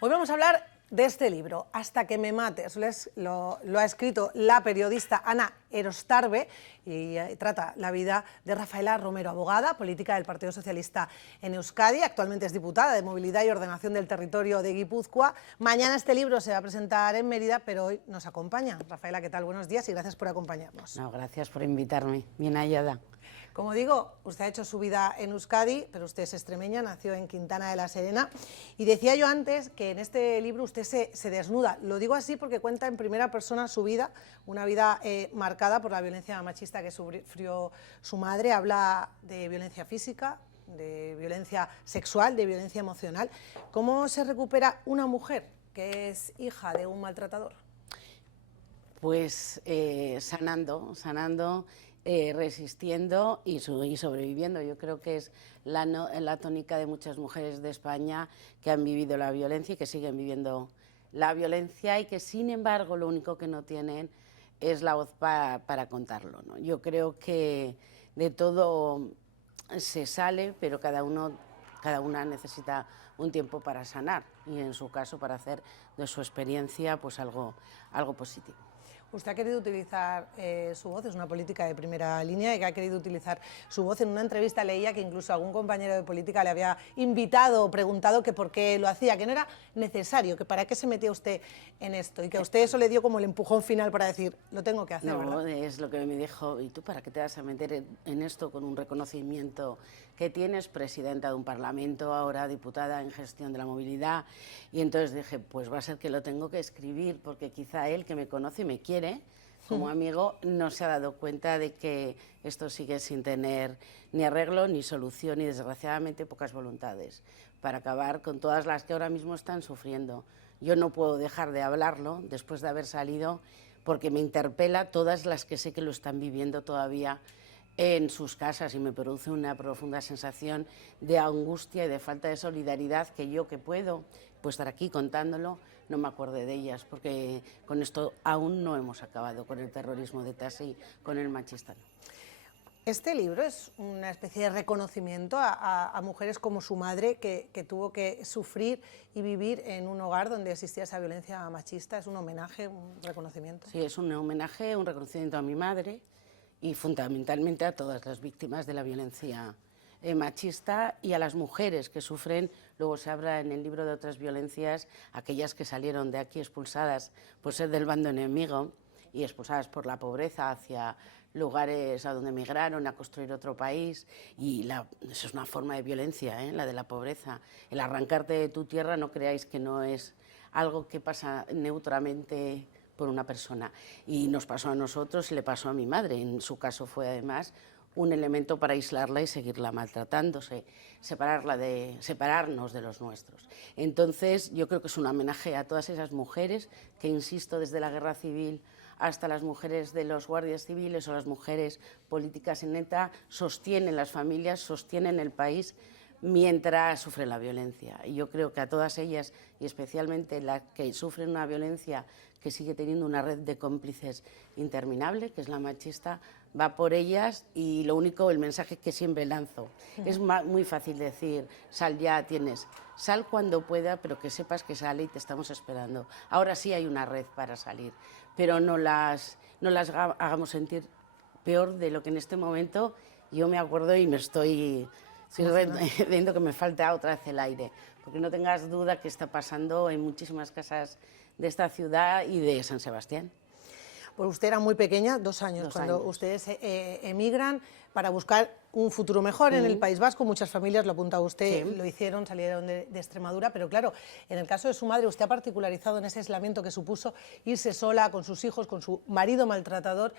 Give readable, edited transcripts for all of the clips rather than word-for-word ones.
Hoy vamos a hablar de este libro, Hasta que me mates. Lo ha escrito la periodista Ana Erostarbe y trata la vida de Rafaela Romero, abogada, política del Partido Socialista en Euskadi. Actualmente es diputada de Movilidad y Ordenación del Territorio de Guipúzcoa. Mañana este libro se va a presentar en Mérida, pero hoy nos acompaña. Rafaela, ¿qué tal? Buenos días y gracias por acompañarnos. No, gracias por invitarme. Bien hallada. Como digo, usted ha hecho su vida en Euskadi, pero usted es extremeña, nació en Quintana de la Serena. Y decía yo antes que en este libro usted se desnuda. Lo digo así porque cuenta en primera persona su vida, una vida marcada por la violencia machista que sufrió su madre. Habla de violencia física, de violencia sexual, de violencia emocional. ¿Cómo se recupera una mujer que es hija de un maltratador? Pues sanando, resistiendo y sobreviviendo. Yo creo que es la tónica de muchas mujeres de España que han vivido la violencia y que siguen viviendo la violencia y que, sin embargo, lo único que no tienen es la voz para contarlo, ¿no? Yo creo que de todo se sale, pero cada una necesita un tiempo para sanar y, en su caso, para hacer de su experiencia pues algo positivo. Usted ha querido utilizar su voz, es una política de primera línea y que ha querido utilizar su voz. En una entrevista leía que incluso algún compañero de política le había invitado o preguntado que por qué lo hacía, que no era necesario, que para qué se metía usted en esto y que a usted eso le dio como el empujón final para decir, lo tengo que hacer, No, ¿verdad? es lo que me dijo, ¿y tú para qué te vas a meter en esto con un reconocimiento que tienes? Presidenta de un parlamento, ahora diputada en gestión de la movilidad. Y entonces dije, pues va a ser que lo tengo que escribir, porque quizá él, que me conoce y me quiere como amigo, no se ha dado cuenta de que esto sigue sin tener ni arreglo, ni solución, y desgraciadamente pocas voluntades para acabar con todas las que ahora mismo están sufriendo. Yo no puedo dejar de hablarlo después de haber salido, porque me interpela todas las que sé que lo están viviendo todavía en sus casas, y me produce una profunda sensación de angustia y de falta de solidaridad, que yo, que puedo pues estar aquí contándolo, no me acuerde de ellas, porque con esto aún no hemos acabado con el terrorismo de ETA, sí, con el machista no. Este libro es una especie de reconocimiento a mujeres como su madre, que tuvo que sufrir y vivir en un hogar donde existía esa violencia machista. ¿Es un homenaje, un reconocimiento? Sí, es un homenaje, un reconocimiento a mi madre y fundamentalmente a todas las víctimas de la violencia machista y a las mujeres que sufren. Luego se habla en el libro de otras violencias, aquellas que salieron de aquí expulsadas por ser del bando enemigo y expulsadas por la pobreza hacia lugares a donde emigraron a construir otro país, y eso es una forma de violencia, la de la pobreza. El arrancarte de tu tierra, no creáis que no es algo que pasa neutramente por una persona, y nos pasó a nosotros y le pasó a mi madre. En su caso fue además un elemento para aislarla y seguirla maltratándose, separarnos de los nuestros. Entonces yo creo que es un homenaje a todas esas mujeres que, insisto, desde la guerra civil hasta las mujeres de los guardias civiles o las mujeres políticas en ETA, sostienen las familias, sostienen el país mientras sufren la violencia. Y yo creo que a todas ellas, y especialmente las que sufren una violencia que sigue teniendo una red de cómplices interminable, que es la machista, va por ellas. Y lo único, el mensaje que siempre lanzo, es muy fácil decir, sal ya, sal cuando pueda, pero que sepas que sale y te estamos esperando. Ahora sí hay una red para salir, pero no las hagamos sentir peor de lo que en este momento. Yo me acuerdo y me estoy viendo que me falta otra vez el aire, porque no tengas duda que está pasando en muchísimas casas de esta ciudad y de San Sebastián. Pues usted era muy pequeña, 2 años, cuando ustedes emigran para buscar un futuro mejor en el País Vasco. Muchas familias, lo apunta usted, sí, lo hicieron, salieron de Extremadura, pero claro, en el caso de su madre, usted ha particularizado en ese aislamiento que supuso irse sola con sus hijos, con su marido maltratador.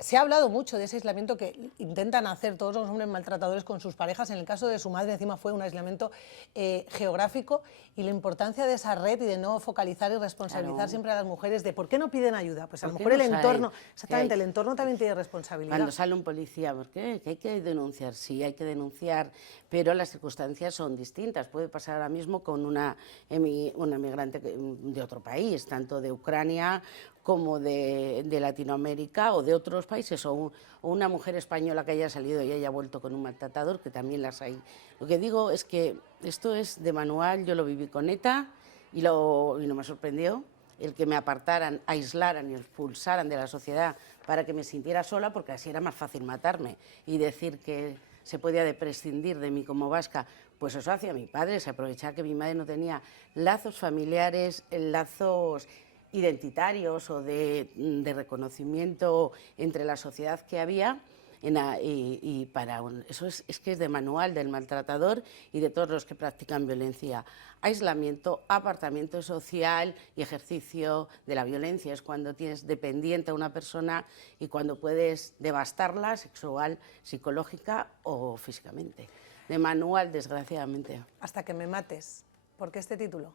Se ha hablado mucho de ese aislamiento que intentan hacer todos los hombres maltratadores con sus parejas. En el caso de su madre, encima, fue un aislamiento geográfico, y la importancia de esa red y de no focalizar y responsabilizar siempre a las mujeres de por qué no piden ayuda. Pues a lo mejor el entorno, exactamente, el entorno también tiene responsabilidad. Cuando sale un policía, ¿por qué? Que hay que denunciar, sí, hay que denunciar, pero las circunstancias son distintas. Puede pasar ahora mismo con una emigrante de otro país, tanto de Ucrania como de Latinoamérica o de otros países, o una mujer española que haya salido y haya vuelto con un maltratador, que también las hay. Lo que digo es que esto es de manual, yo lo viví con ETA y no me sorprendió el que me apartaran, aislaran y expulsaran de la sociedad para que me sintiera sola, porque así era más fácil matarme y decir que se podía prescindir de mí como vasca. Pues eso hacía mi padre, se aprovechaba que mi madre no tenía lazos familiares, lazos identitarios o de reconocimiento entre la sociedad que había. Eso es que es de manual del maltratador y de todos los que practican violencia. Aislamiento, apartamiento social y ejercicio de la violencia. Es cuando tienes dependiente a una persona y cuando puedes devastarla sexual, psicológica o físicamente. De manual, desgraciadamente. Hasta que me mates. ¿Por qué este título?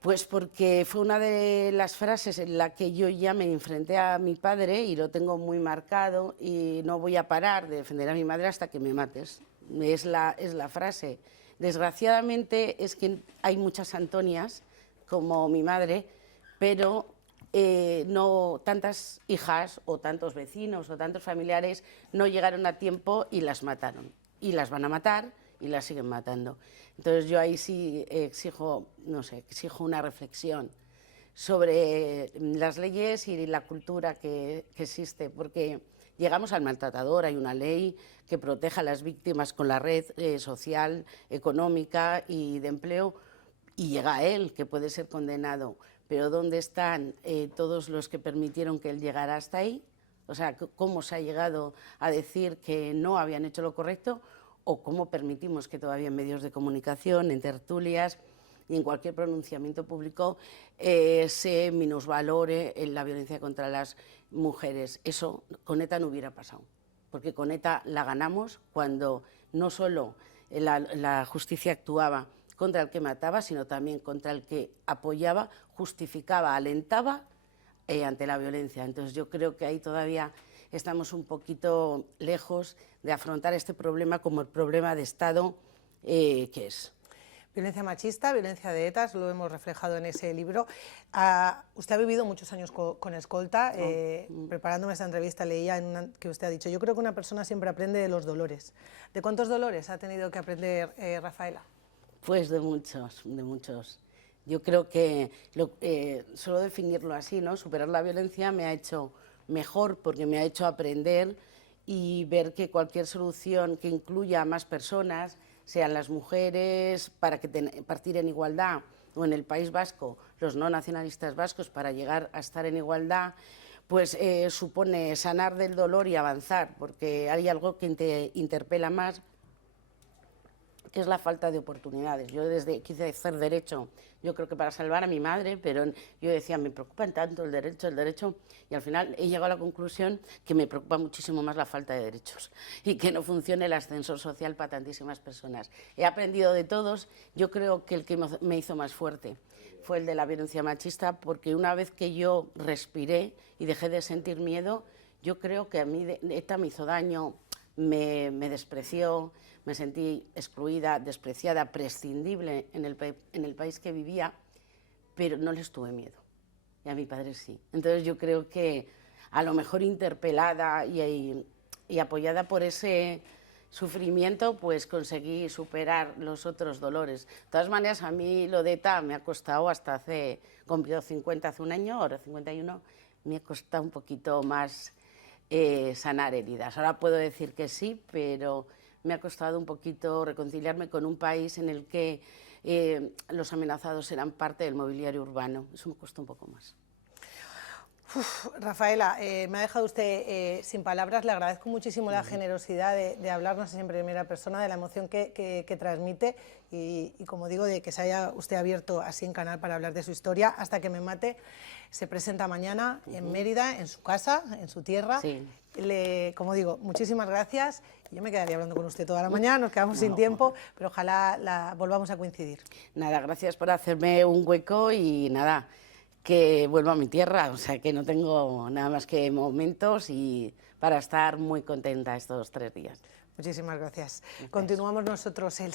Pues porque fue una de las frases en la que yo ya me enfrenté a mi padre y lo tengo muy marcado y no voy a parar de defender a mi madre hasta que me mates. Es la frase. Desgraciadamente es que hay muchas Antonias como mi madre, pero no tantas hijas o tantos vecinos o tantos familiares no llegaron a tiempo y las mataron. Y las van a matar y las siguen matando. Entonces yo ahí sí exijo una reflexión sobre las leyes y la cultura que existe, porque llegamos al maltratador, hay una ley que proteja a las víctimas con la red social, económica y de empleo, y llega a él, que puede ser condenado. Pero ¿dónde están todos los que permitieron que él llegara hasta ahí? O sea, ¿cómo se ha llegado a decir que no habían hecho lo correcto? ¿O cómo permitimos que todavía en medios de comunicación, en tertulias y en cualquier pronunciamiento público se minusvalore la violencia contra las mujeres? Eso con ETA no hubiera pasado, porque con ETA la ganamos cuando no solo la justicia actuaba contra el que mataba, sino también contra el que apoyaba, justificaba, alentaba ante la violencia. Entonces yo creo que ahí todavía estamos un poquito lejos de afrontar este problema como el problema de Estado que es. Violencia machista, violencia de ETA, lo hemos reflejado en ese libro. Usted ha vivido muchos años con escolta. Preparándome esta entrevista leía que usted ha dicho, yo creo que una persona siempre aprende de los dolores. ¿De cuántos dolores ha tenido que aprender Rafaela? Pues de muchos, de muchos. Yo creo que solo definirlo así, ¿no? Superar la violencia me ha hecho mejor porque me ha hecho aprender y ver que cualquier solución que incluya a más personas, sean las mujeres para que partir en igualdad, o en el País Vasco los no nacionalistas vascos para llegar a estar en igualdad, pues supone sanar del dolor y avanzar, porque hay algo que te interpela más, que es la falta de oportunidades. Yo desde quise hacer derecho, yo creo que para salvar a mi madre, pero yo decía, me preocupan tanto el derecho, y al final he llegado a la conclusión que me preocupa muchísimo más la falta de derechos y que no funcione el ascensor social para tantísimas personas. He aprendido de todos, yo creo que el que me hizo más fuerte fue el de la violencia machista, porque una vez que yo respiré y dejé de sentir miedo, yo creo que a mí ETA me hizo daño, me despreció, me sentí excluida, despreciada, prescindible en el país que vivía, pero no les tuve miedo, y a mi padre sí. Entonces yo creo que a lo mejor interpelada y apoyada por ese sufrimiento, pues conseguí superar los otros dolores. De todas maneras, a mí lo de ETA me ha costado hasta cumplido 50 hace un año, ahora 51, me ha costado un poquito más sanar heridas. Ahora puedo decir que sí, pero me ha costado un poquito reconciliarme con un país en el que los amenazados eran parte del mobiliario urbano. Eso me costó un poco más. Rafaela, me ha dejado usted sin palabras. Le agradezco muchísimo la generosidad de hablarnos en primera persona, de la emoción que transmite y, como digo, de que se haya usted abierto así en canal para hablar de su historia. Hasta que me mate, se presenta mañana en Mérida, en su casa, en su tierra. Sí. Como digo, muchísimas gracias. Yo me quedaría hablando con usted toda la mañana, nos quedamos sin tiempo, pero ojalá volvamos a coincidir. Nada, gracias por hacerme un hueco y nada, que vuelva a mi tierra, o sea que no tengo nada más que momentos y para estar muy contenta estos 3 días. Muchísimas gracias. Continuamos nosotros el